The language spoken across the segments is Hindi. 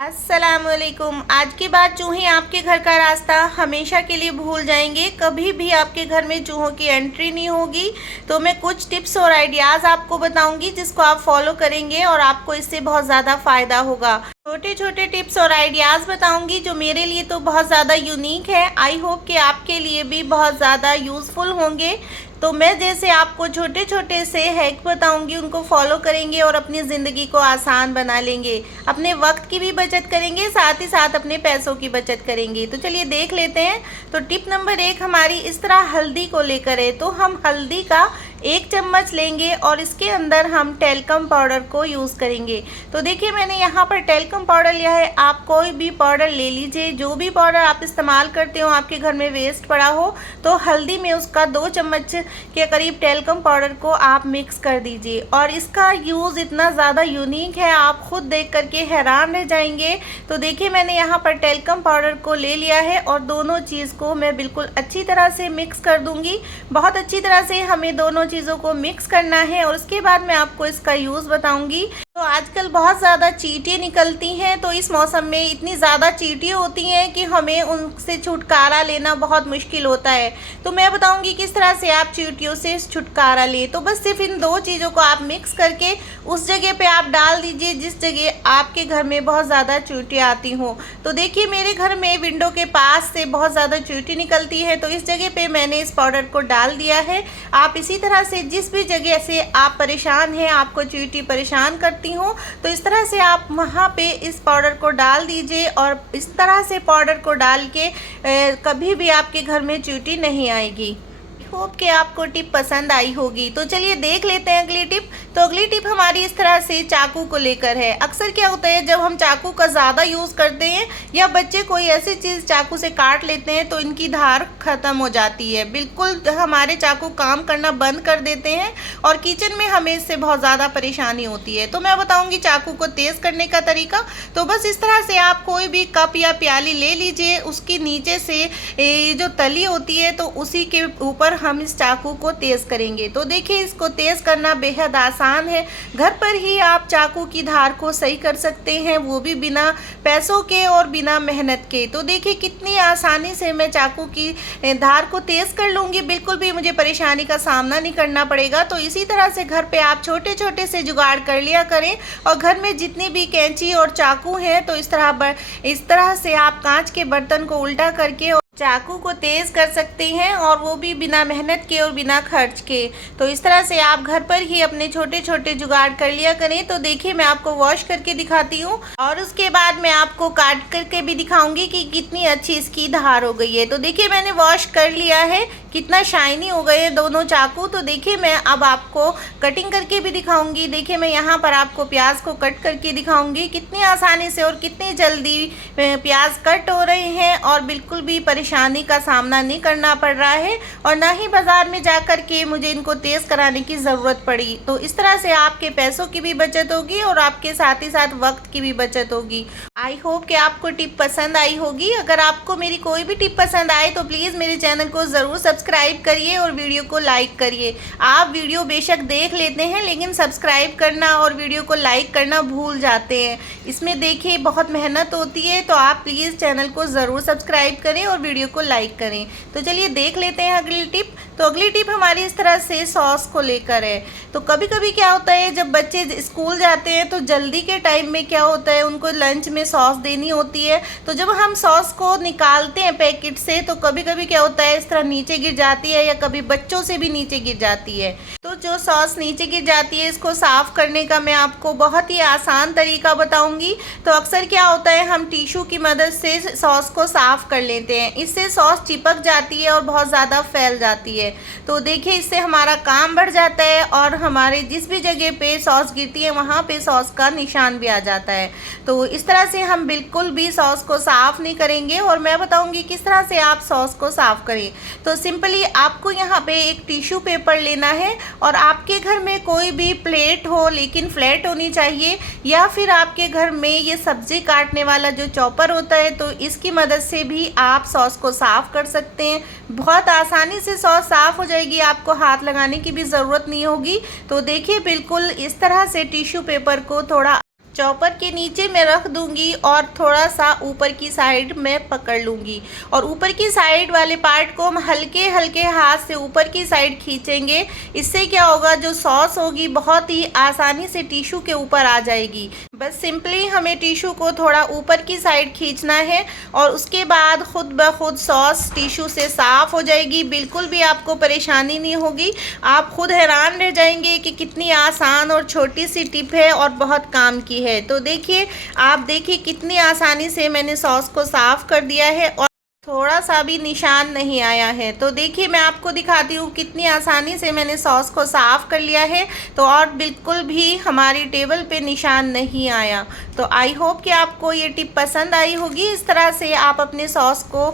अस्सलामुअलैकुम। आज के बाद चूहे आपके घर का रास्ता हमेशा के लिए भूल जाएंगे। कभी भी आपके घर में चूहों की एंट्री नहीं होगी। तो मैं कुछ टिप्स और आइडियाज़ आपको बताऊंगी जिसको आप फॉलो करेंगे और आपको इससे बहुत ज़्यादा फ़ायदा होगा। छोटे छोटे टिप्स और आइडियाज़ बताऊंगी जो मेरे लिए तो बहुत ज़्यादा यूनिक है। आई होप कि आपके लिए भी बहुत ज़्यादा यूज़फुल होंगे। तो मैं जैसे आपको छोटे छोटे से हैक बताऊंगी उनको फॉलो करेंगे और अपनी ज़िंदगी को आसान बना लेंगे। अपने वक्त की भी बचत करेंगे, साथ ही साथ अपने पैसों की बचत करेंगे। तो चलिए देख लेते हैं। तो टिप नंबर 1 हमारी इस तरह हल्दी को लेकर है। तो हम हल्दी का 1 चम्मच लेंगे और इसके अंदर हम टेल्कम पाउडर को यूज़ करेंगे। तो देखिए मैंने यहाँ पर टेल्कम पाउडर लिया है। आप कोई भी पाउडर ले लीजिए, जो भी पाउडर आप इस्तेमाल करते हो, आपके घर में वेस्ट पड़ा हो तो हल्दी में उसका 2 चम्मच के करीब टेल्कम पाउडर को आप मिक्स कर दीजिए। और इसका यूज़ इतना ज़्यादा यूनिक है, आप खुद देख करके हैरान रह जाएंगे। तो देखिए मैंने यहाँ पर टेल्कम पाउडर को ले लिया है और दोनों चीज़ को मैं बिल्कुल अच्छी तरह से मिक्स कर दूंगी। बहुत अच्छी तरह से हमें दोनों चीज़ों को मिक्स करना है और उसके बाद मैं आपको इसका यूज़ बताऊंगी। तो आजकल बहुत ज़्यादा चींटियाँ निकलती हैं, तो इस मौसम में इतनी ज़्यादा चींटियाँ होती हैं कि हमें उनसे छुटकारा लेना बहुत मुश्किल होता है। तो मैं बताऊंगी किस तरह से आप चींटियों से छुटकारा लें। तो बस सिर्फ इन 2 चीज़ों को आप मिक्स करके उस जगह पे आप डाल दीजिए जिस जगह आपके घर में बहुत ज़्यादा चींटियाँ आती हों। तो देखिए मेरे घर में विंडो के पास से बहुत ज़्यादा चींटी निकलती है, तो इस जगह पे मैंने इस पाउडर को डाल दिया है। आप इसी तरह से जिस भी जगह से आप परेशान हैं, आपको चींटी परेशान करती हो, तो इस तरह से आप वहाँ पे इस पाउडर को डाल दीजिए और इस तरह से पाउडर को डाल के कभी भी आपके घर में चींटी नहीं आएगी। होप कि आपको टिप पसंद आई होगी। तो चलिए देख लेते हैं अगली टिप। तो अगली टिप हमारी इस तरह से चाकू को लेकर है। अक्सर क्या होता है जब हम चाकू का ज़्यादा यूज़ करते हैं या बच्चे कोई ऐसी चीज़ चाकू से काट लेते हैं तो इनकी धार ख़त्म हो जाती है, बिल्कुल हमारे चाकू काम करना बंद कर देते हैं और किचन में हमें इससे बहुत ज़्यादा परेशानी होती है। तो मैं बताऊँगी चाकू को तेज़ करने का तरीका। तो बस इस तरह से आप कोई भी कप या प्याली ले लीजिए, उसकी नीचे से जो तली होती है तो उसी के ऊपर हम इस चाकू को तेज करेंगे। तो देखिए इसको तेज करना बेहद आसान है। घर पर ही आप चाकू की धार को सही कर सकते हैं, वो भी बिना पैसों के और बिना मेहनत के। तो देखिए कितनी आसानी से मैं चाकू की धार को तेज कर लूँगी, बिल्कुल भी मुझे परेशानी का सामना नहीं करना पड़ेगा। तो इसी तरह से घर पे आप छोटे छोटे से जुगाड़ कर लिया करें और घर में जितनी भी कैंची और चाकू हैं तो इस तरह से आप कांच के बर्तन को उल्टा करके चाकू को तेज़ कर सकते हैं और वो भी बिना मेहनत के और बिना खर्च के। तो इस तरह से आप घर पर ही अपने छोटे छोटे जुगाड़ कर लिया करें। तो देखिए मैं आपको वॉश करके दिखाती हूँ और उसके बाद मैं आपको काट करके भी दिखाऊंगी कि कितनी अच्छी इसकी धार हो गई है। तो देखिए मैंने वॉश कर लिया है, कितना शाइनी हो गए हैं दोनों चाकू। तो देखिए मैं अब आपको कटिंग करके भी दिखाऊंगी। देखिए मैं यहाँ पर आपको प्याज को कट करके दिखाऊंगी कितनी आसानी से और कितनी जल्दी प्याज कट हो रहे हैं और बिल्कुल भी परेशानी का सामना नहीं करना पड़ रहा है और ना ही बाजार में जा कर के मुझे इनको तेज़ कराने की ज़रूरत पड़ी। तो इस तरह से आपके पैसों की भी बचत होगी और आपके साथ ही साथ वक्त की भी बचत होगी। आई होप कि आपको टिप पसंद आई होगी। अगर आपको मेरी कोई भी टिप पसंद आए तो प्लीज़ मेरे चैनल को ज़रूर सब्सक्राइब करिए और वीडियो को लाइक करिए। आप वीडियो बेशक देख लेते हैं लेकिन सब्सक्राइब करना और वीडियो को लाइक करना भूल जाते हैं। इसमें देखिए बहुत मेहनत होती है, तो आप प्लीज़ चैनल को ज़रूर सब्सक्राइब करें और वीडियो को लाइक करें। तो चलिए देख लेते हैं अगली टिप। तो अगली टिप हमारी इस तरह से सॉस को लेकर है। तो कभी कभी क्या होता है जब बच्चे स्कूल जाते हैं तो जल्दी के टाइम में क्या होता है उनको लंच में सॉस देनी होती है। तो जब हम सॉस को निकालते हैं पैकेट से तो कभी कभी क्या होता है इस तरह नीचे गिर जाती है या कभी बच्चों से भी नीचे गिर जाती है। तो जो सॉस नीचे गिर जाती है इसको साफ़ करने का मैं आपको बहुत ही आसान तरीका बताऊंगी। तो अक्सर क्या होता है हम टिश्यू की मदद से सॉस को साफ़ कर लेते हैं, इससे सॉस चिपक जाती है और बहुत ज़्यादा फैल जाती है। तो देखिए इससे हमारा काम बढ़ जाता है और हमारे जिस भी जगह पे सॉस गिरती है वहाँ पे सॉस का निशान भी आ जाता है। तो इस तरह से हम बिल्कुल भी सॉस को साफ़ नहीं करेंगे और मैं बताऊंगी किस तरह से आप सॉस को साफ़ करें। तो सिंपली आपको यहाँ पे एक टिश्यू पेपर लेना है और आपके घर में कोई भी प्लेट हो लेकिन फ्लैट होनी चाहिए, या फिर आपके घर में ये सब्ज़ी काटने वाला जो चॉपर होता है तो इसकी मदद से भी आप सॉस को साफ़ कर सकते हैं। बहुत आसानी से सॉस साफ़ हो जाएगी, आपको हाथ लगाने की भी ज़रूरत नहीं होगी। तो देखिए बिल्कुल इस तरह से टिश्यू पेपर को थोड़ा चॉपर के नीचे मैं रख दूंगी और थोड़ा सा ऊपर की साइड में पकड़ लूंगी और ऊपर की साइड वाले पार्ट को हम हल्के हल्के हाथ से ऊपर की साइड खींचेंगे। इससे क्या होगा, जो सॉस होगी बहुत ही आसानी से टिश्यू के ऊपर आ जाएगी। बस सिंपली हमें टिश्यू को थोड़ा ऊपर की साइड खींचना है और उसके बाद खुद ब खुद सॉस टिश्यू से साफ़ हो जाएगी। बिल्कुल भी आपको परेशानी नहीं होगी। आप खुद हैरान रह जाएंगे कि कितनी आसान और छोटी सी टिप है और बहुत काम की है। तो देखिए, आप देखिए कितनी आसानी से मैंने सॉस को साफ़ कर दिया है और थोड़ा सा भी निशान नहीं आया है। तो देखिए, मैं आपको दिखाती हूँ कितनी आसानी से मैंने सॉस को साफ़ कर लिया है। तो और बिल्कुल भी हमारी टेबल पे निशान नहीं आया। तो आई होप कि आपको ये टिप पसंद आई होगी। इस तरह से आप अपने सॉस को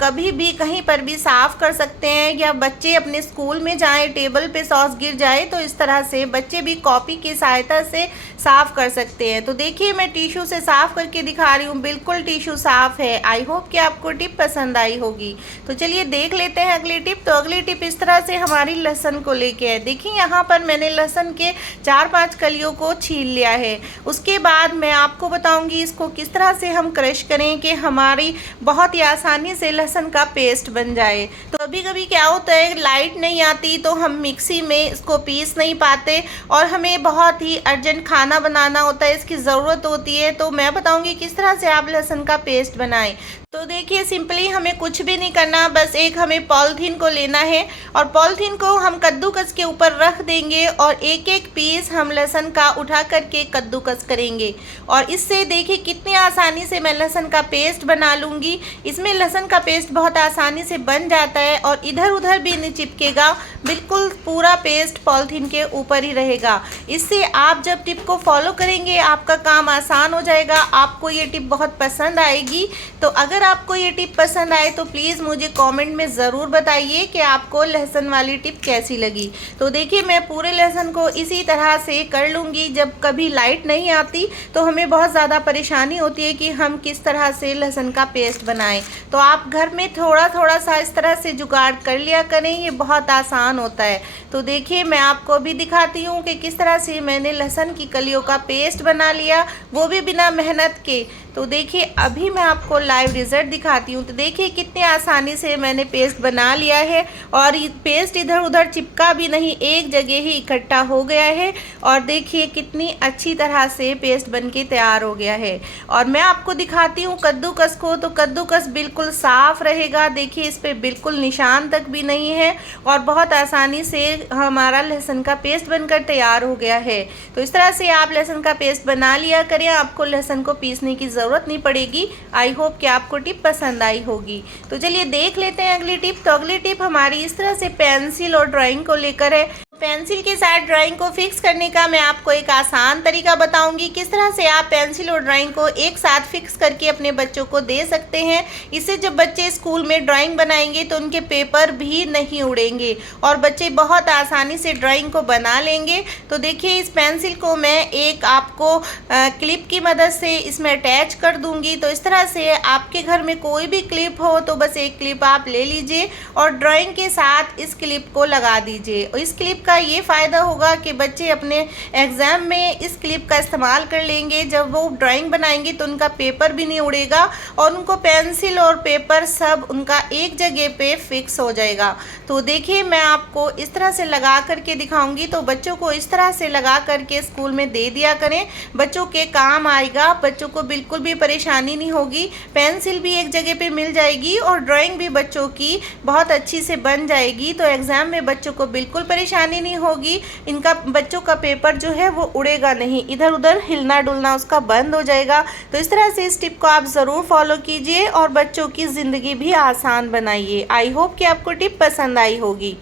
कभी भी कहीं पर भी साफ़ कर सकते हैं, या बच्चे अपने स्कूल में जाएं, टेबल पे सॉस गिर जाए तो इस तरह से बच्चे भी कॉपी की सहायता से साफ़ कर सकते हैं। तो देखिए, मैं टिश्यू से साफ़ करके दिखा रही हूँ, बिल्कुल टिश्यू साफ़ है। आई होप कि आपको टिप पसंद आई होगी। तो चलिए देख लेते हैं अगली टिप। तो अगली टिप इस तरह से हमारी लहसुन को लेके है। देखिए, यहाँ पर मैंने लहसुन के 4-5 कलियों को छील लिया है। उसके बाद मैं आपको बताऊंगी इसको किस तरह से हम क्रश करें कि हमारी बहुत ही आसानी से लहसुन का पेस्ट बन जाए। तो कभी कभी क्या होता है, लाइट नहीं आती तो हम मिक्सी में इसको पीस नहीं पाते और हमें बहुत ही अर्जेंट खाना बनाना होता है, इसकी ज़रूरत होती है। तो मैं बताऊंगी किस तरह से आप लहसुन का पेस्ट बनाएं। तो देखिए, सिंपली हमें कुछ भी नहीं करना, बस एक हमें पॉलीथीन को लेना है और पॉलीथीन को हम कद्दूकस के ऊपर रख देंगे और एक एक पीस हम लहसुन का उठा करके कद्दूकस करेंगे। और इससे देखिए कितनी आसानी से मैं लहसुन का पेस्ट बना लूँगी। इसमें लहसुन का पेस्ट बहुत आसानी से बन जाता है और इधर उधर भी नहीं चिपकेगा, बिल्कुल पूरा पेस्ट पॉलीथीन के ऊपर ही रहेगा। इससे आप जब टिप को फॉलो करेंगे आपका काम आसान हो जाएगा। आपको ये टिप बहुत पसंद आएगी। तो अगर आपको ये टिप पसंद आए तो प्लीज़ मुझे कमेंट में ज़रूर बताइए कि आपको लहसुन वाली टिप कैसी लगी। तो देखिए, मैं पूरे लहसुन को इसी तरह से कर लूँगी। जब कभी लाइट नहीं आती तो हमें बहुत ज़्यादा परेशानी होती है कि हम किस तरह से लहसुन का पेस्ट बनाएं। तो आप घर में थोड़ा थोड़ा सा इस तरह से जुगाड़ कर लिया करें, ये बहुत आसान होता है। तो देखिए, मैं आपको भी दिखाती हूँ कि किस तरह से मैंने लहसुन की कलियों का पेस्ट बना लिया, वो भी बिना मेहनत के। तो देखिए, अभी मैं आपको लाइव रिज़ल्ट दिखाती हूँ। तो देखिए कितनी आसानी से मैंने पेस्ट बना लिया है और ये पेस्ट इधर उधर चिपका भी नहीं, एक जगह ही इकट्ठा हो गया है। और देखिए कितनी अच्छी तरह से पेस्ट बनके तैयार हो गया है। और मैं आपको दिखाती हूँ कद्दूकस को। तो कद्दूकस बिल्कुल साफ़ रहेगा। देखिए, इस पर बिल्कुल निशान तक भी नहीं है और बहुत आसानी से हमारा लहसुन का पेस्ट बनकर तैयार हो गया है। तो इस तरह से आप लहसुन का पेस्ट बना लिया करें, आपको लहसुन को पीसने की ज़रूरत नहीं पड़ेगी। आई होप कि आपको टिप पसंद आई होगी। तो चलिए देख लेते हैं अगली टिप। तो अगली टिप हमारी इस तरह से पेंसिल और ड्राइंग को लेकर है। पेंसिल के साथ ड्राइंग को फिक्स करने का मैं आपको एक आसान तरीका बताऊंगी, किस तरह से आप पेंसिल और ड्राइंग को एक साथ फिक्स करके अपने बच्चों को दे सकते हैं। इससे जब बच्चे स्कूल में ड्राइंग बनाएंगे तो उनके पेपर भी नहीं उड़ेंगे और बच्चे बहुत आसानी से ड्राइंग को बना लेंगे। तो देखिए, इस पेंसिल को मैं एक आपको क्लिप की मदद से इसमें अटैच कर दूंगी। तो इस तरह से आपके घर में कोई भी क्लिप हो तो बस एक क्लिप आप ले लीजिए और ड्राइंग के साथ इस क्लिप को लगा दीजिए। और इस क्लिप का ये फ़ायदा होगा कि बच्चे अपने एग्ज़ाम में इस क्लिप का इस्तेमाल कर लेंगे। जब वो ड्राइंग बनाएंगे तो उनका पेपर भी नहीं उड़ेगा और उनको पेंसिल और पेपर सब उनका एक जगह पे फिक्स हो जाएगा। तो देखिए, मैं आपको इस तरह से लगा करके दिखाऊंगी। तो बच्चों को इस तरह से लगा करके स्कूल में दे दिया करें, बच्चों के काम आएगा। बच्चों को बिल्कुल भी परेशानी नहीं होगी, पेंसिल भी एक जगह पे मिल जाएगी और ड्राइंग भी बच्चों की बहुत अच्छी से बन जाएगी। तो एग्ज़ाम में बच्चों को बिल्कुल परेशानी नहीं होगी। इनका बच्चों का पेपर जो है वो उड़ेगा नहीं, इधर उधर हिलना डुलना उसका बंद हो जाएगा। तो इस तरह से इस टिप को आप ज़रूर फॉलो कीजिए और बच्चों की ज़िंदगी भी आसान बनाइए। आई होप कि आपको टिप पसंद आई होगी।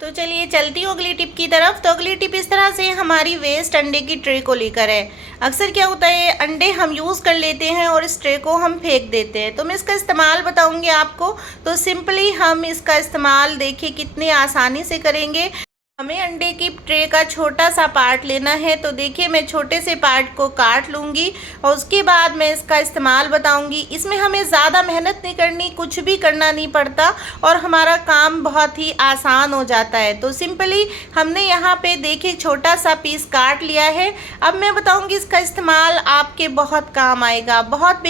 तो चलिए चलती हूँ अगली टिप की तरफ। तो अगली टिप इस तरह से हमारी वेस्ट अंडे की ट्रे को लेकर है। अक्सर क्या होता है, अंडे हम यूज़ कर लेते हैं और इस ट्रे को हम फेंक देते हैं। तो मैं इसका इस्तेमाल बताऊँगी आपको। तो सिंपली हम इसका इस्तेमाल देखिए कितनी आसानी से करेंगे। हमें अंडे की ट्रे का छोटा सा पार्ट लेना है। तो देखिए मैं छोटे से पार्ट को काट लूँगी और उसके बाद मैं इसका इस्तेमाल बताऊँगी। इसमें हमें ज़्यादा मेहनत नहीं करनी, कुछ भी करना नहीं पड़ता और हमारा काम बहुत ही आसान हो जाता है। तो सिंपली हमने यहाँ पे देखिए छोटा सा पीस काट लिया है। अब मैं बताऊँगी इसका इस्तेमाल आपके बहुत काम आएगा। बहुत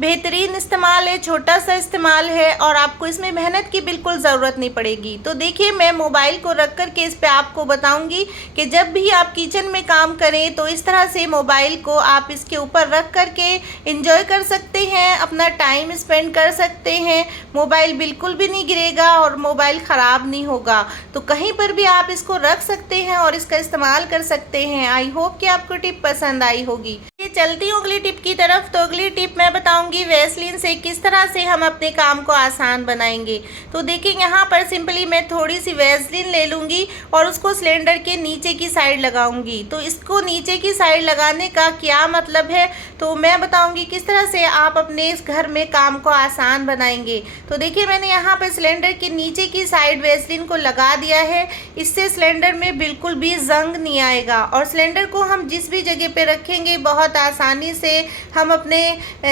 बेहतरीन इस्तेमाल है, छोटा सा इस्तेमाल है और आपको इसमें मेहनत की बिल्कुल ज़रूरत नहीं पड़ेगी। तो देखिए मैं मोबाइल को रख कर के इस पे आपको बताऊंगी कि जब भी आप किचन में काम करें तो इस तरह से मोबाइल को आप इसके ऊपर रख कर के इंजॉय कर सकते हैं, अपना टाइम स्पेंड कर सकते हैं। मोबाइल बिल्कुल भी नहीं गिरेगा और मोबाइल ख़राब नहीं होगा। तो कहीं पर भी आप इसको रख सकते हैं और इसका इस्तेमाल कर सकते हैं। आई होप कि आपको टिप पसंद आई होगी। चलती हूँ अगली टिप की तरफ। तो अगली टिप मैं बताऊंगी वैसलीन से किस तरह से हम अपने काम को आसान बनाएंगे। तो देखिए यहाँ पर सिंपली मैं थोड़ी सी वैसलीन ले लूँगी और उसको सिलेंडर के नीचे की साइड लगाऊंगी। तो इसको नीचे की साइड लगाने का क्या मतलब है तो मैं बताऊंगी किस तरह से आप अपने इस घर में काम को आसान बनाएंगे। तो देखिए मैंने यहाँ पर सिलेंडर के नीचे की साइड वैसलीन को लगा दिया है। इससे सिलेंडर में बिल्कुल भी जंग नहीं आएगा और सिलेंडर को हम जिस भी जगह पे रखेंगे बहुत आसानी से हम अपने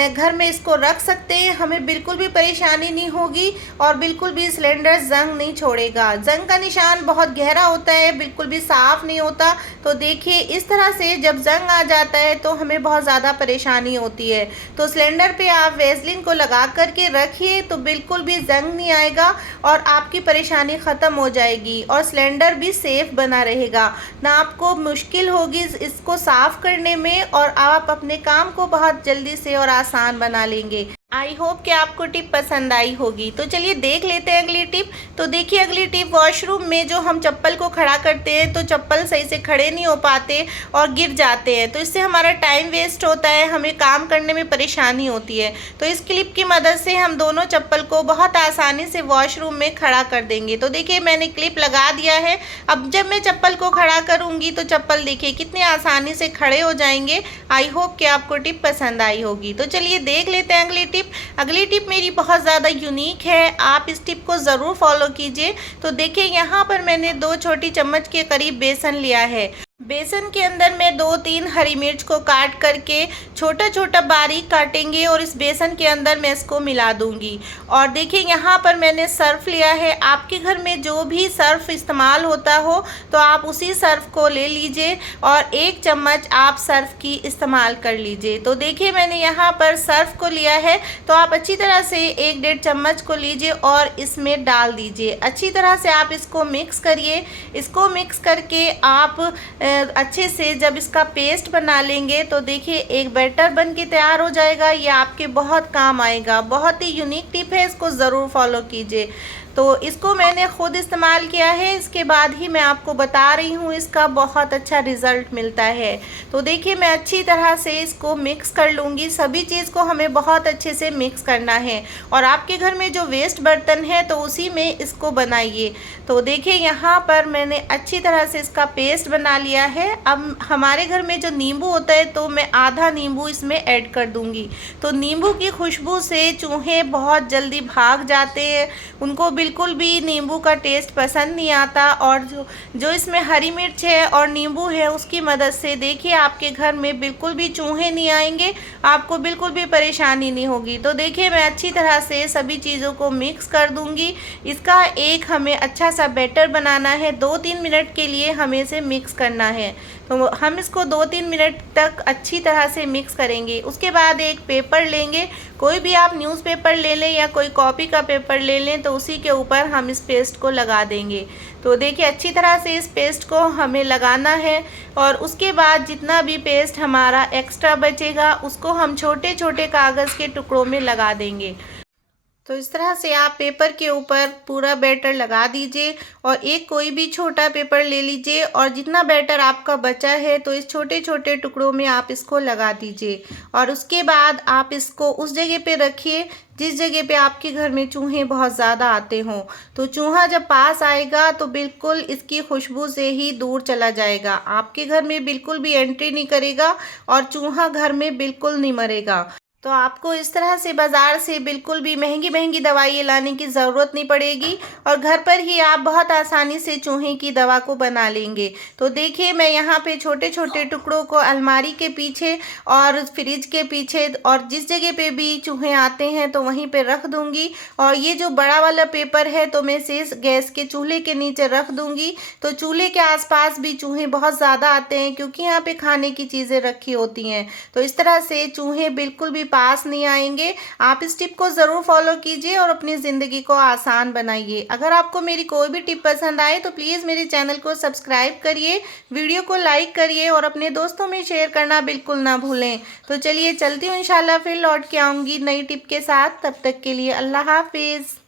घर में इसको रख सकते हैं। हमें बिल्कुल भी परेशानी नहीं होगी और बिल्कुल भी सिलेंडर जंग नहीं छोड़ेगा। जंग का निशान बहुत गहरा होता है, बिल्कुल भी साफ नहीं होता। तो देखिए इस तरह से जब जंग आ जाता है तो हमें बहुत ज़्यादा परेशानी होती है। तो सिलेंडर पे आप वैसलीन को लगा करके रखिए तो बिल्कुल भी जंग नहीं आएगा और आपकी परेशानी ख़त्म हो जाएगी और सिलेंडर भी सेफ बना रहेगा। ना आपको मुश्किल होगी इसको साफ़ करने में और आप अपने काम को बहुत जल्दी से और आसान बना लेंगे। आई होप कि आपको टिप पसंद आई होगी। तो चलिए देख लेते हैं अगली टिप। तो देखिए अगली टिप, वॉशरूम में जो हम चप्पल को खड़ा करते हैं तो चप्पल सही से खड़े नहीं हो पाते और गिर जाते हैं। तो इससे हमारा टाइम वेस्ट होता है, हमें काम करने में परेशानी होती है। तो इस क्लिप की मदद से हम दोनों चप्पल को बहुत आसानी से वॉशरूम में खड़ा कर देंगे। तो देखिए मैंने क्लिप लगा दिया है। अब जब मैं चप्पल को खड़ा करूँगी तो चप्पल देखिए कितनी आसानी से खड़े हो जाएंगे। आई होप कि आपको टिप पसंद आई होगी। तो चलिए देख लेते हैं अगली टिप। अगली टिप मेरी बहुत ज़्यादा यूनिक है, आप इस टिप को ज़रूर फॉलो कीजिए। तो देखिए यहाँ पर मैंने 2 छोटी चम्मच के करीब बेसन लिया है। बेसन के अंदर मैं 2-3 हरी मिर्च को काट करके छोटा छोटा बारीक काटेंगे और इस बेसन के अंदर मैं इसको मिला दूंगी। और देखिए यहाँ पर मैंने सर्फ लिया है। आपके घर में जो भी सर्फ इस्तेमाल होता हो तो आप उसी सर्फ को ले लीजिए और 1 चम्मच आप सर्फ की इस्तेमाल कर लीजिए। तो देखिए मैंने यहाँ पर सर्फ को लिया है तो आप अच्छी तरह से 1-1.5 चम्मच को लीजिए और इसमें डाल दीजिए। अच्छी तरह से आप इसको मिक्स करिए। इसको मिक्स करके आप अच्छे से जब इसका पेस्ट बना लेंगे तो देखिए एक बैटर बन के तैयार हो जाएगा। ये आपके बहुत काम आएगा। बहुत ही यूनिक टिप है, इसको ज़रूर फॉलो कीजिए। तो इसको मैंने ख़ुद इस्तेमाल किया है, इसके बाद ही मैं आपको बता रही हूँ इसका बहुत अच्छा रिज़ल्ट मिलता है। तो देखिए मैं अच्छी तरह से इसको मिक्स कर लूँगी। सभी चीज़ को हमें बहुत अच्छे से मिक्स करना है और आपके घर में जो वेस्ट बर्तन है तो उसी में इसको बनाइए। तो देखिए यहाँ पर मैंने अच्छी तरह से इसका पेस्ट बना लिया है। अब हमारे घर में जो नींबू होता है तो मैं आधा नींबू इसमें ऐड कर दूँगी। तो नींबू की खुशबू से चूहे बहुत जल्दी भाग जाते हैं, उनको बिल्कुल भी नींबू का टेस्ट पसंद नहीं आता। और जो इसमें हरी मिर्च है और नींबू है उसकी मदद से देखिए आपके घर में बिल्कुल भी चूहे नहीं आएंगे, आपको बिल्कुल भी परेशानी नहीं होगी। तो देखिए मैं अच्छी तरह से सभी चीज़ों को मिक्स कर दूंगी। इसका एक हमें अच्छा सा बैटर बनाना है। 2-3 मिनट के लिए हमें इसे मिक्स करना है। तो हम इसको 2-3 मिनट तक अच्छी तरह से मिक्स करेंगे। उसके बाद एक पेपर लेंगे, कोई भी आप न्यूज़पेपर ले लें या कोई कॉपी का पेपर ले लें, तो उसी के ऊपर हम इस पेस्ट को लगा देंगे। तो देखिए अच्छी तरह से इस पेस्ट को हमें लगाना है और उसके बाद जितना भी पेस्ट हमारा एक्स्ट्रा बचेगा उसको हम छोटे छोटे कागज़ के टुकड़ों में लगा देंगे। तो इस तरह से आप पेपर के ऊपर पूरा बैटर लगा दीजिए और एक कोई भी छोटा पेपर ले लीजिए और जितना बैटर आपका बचा है तो इस छोटे छोटे टुकड़ों में आप इसको लगा दीजिए। और उसके बाद आप इसको उस जगह पे रखिए जिस जगह पे आपके घर में चूहे बहुत ज़्यादा आते हों। तो चूहा जब पास आएगा तो बिल्कुल इसकी खुशबू से ही दूर चला जाएगा, आपके घर में बिल्कुल भी एंट्री नहीं करेगा और चूहा घर में बिल्कुल नहीं मरेगा। तो आपको इस तरह से बाज़ार से बिल्कुल भी महंगी महंगी दवाइयाँ लाने की ज़रूरत नहीं पड़ेगी और घर पर ही आप बहुत आसानी से चूहे की दवा को बना लेंगे। तो देखिए मैं यहाँ पे छोटे छोटे टुकड़ों को अलमारी के पीछे और फ्रिज के पीछे और जिस जगह पे भी चूहे आते हैं तो वहीं पे रख दूँगी। और ये जो बड़ा वाला पेपर है तो मैं इसे गैस के चूल्हे के नीचे रख दूँगी। तो चूल्हे के आसपास भी चूहे बहुत ज़्यादा आते हैं क्योंकि यहाँ पे खाने की चीज़ें रखी होती हैं। तो इस तरह से चूहे बिल्कुल भी पास नहीं आएंगे। आप इस टिप को ज़रूर फॉलो कीजिए और अपनी ज़िंदगी को आसान बनाइए। अगर आपको मेरी कोई भी टिप पसंद आए तो प्लीज़ मेरे चैनल को सब्सक्राइब करिए, वीडियो को लाइक करिए और अपने दोस्तों में शेयर करना बिल्कुल ना भूलें। तो चलिए चलती हूँ, इंशाल्लाह फिर लौट के आऊँगी नई टिप के साथ। तब तक के लिए अल्लाह हाफिज़।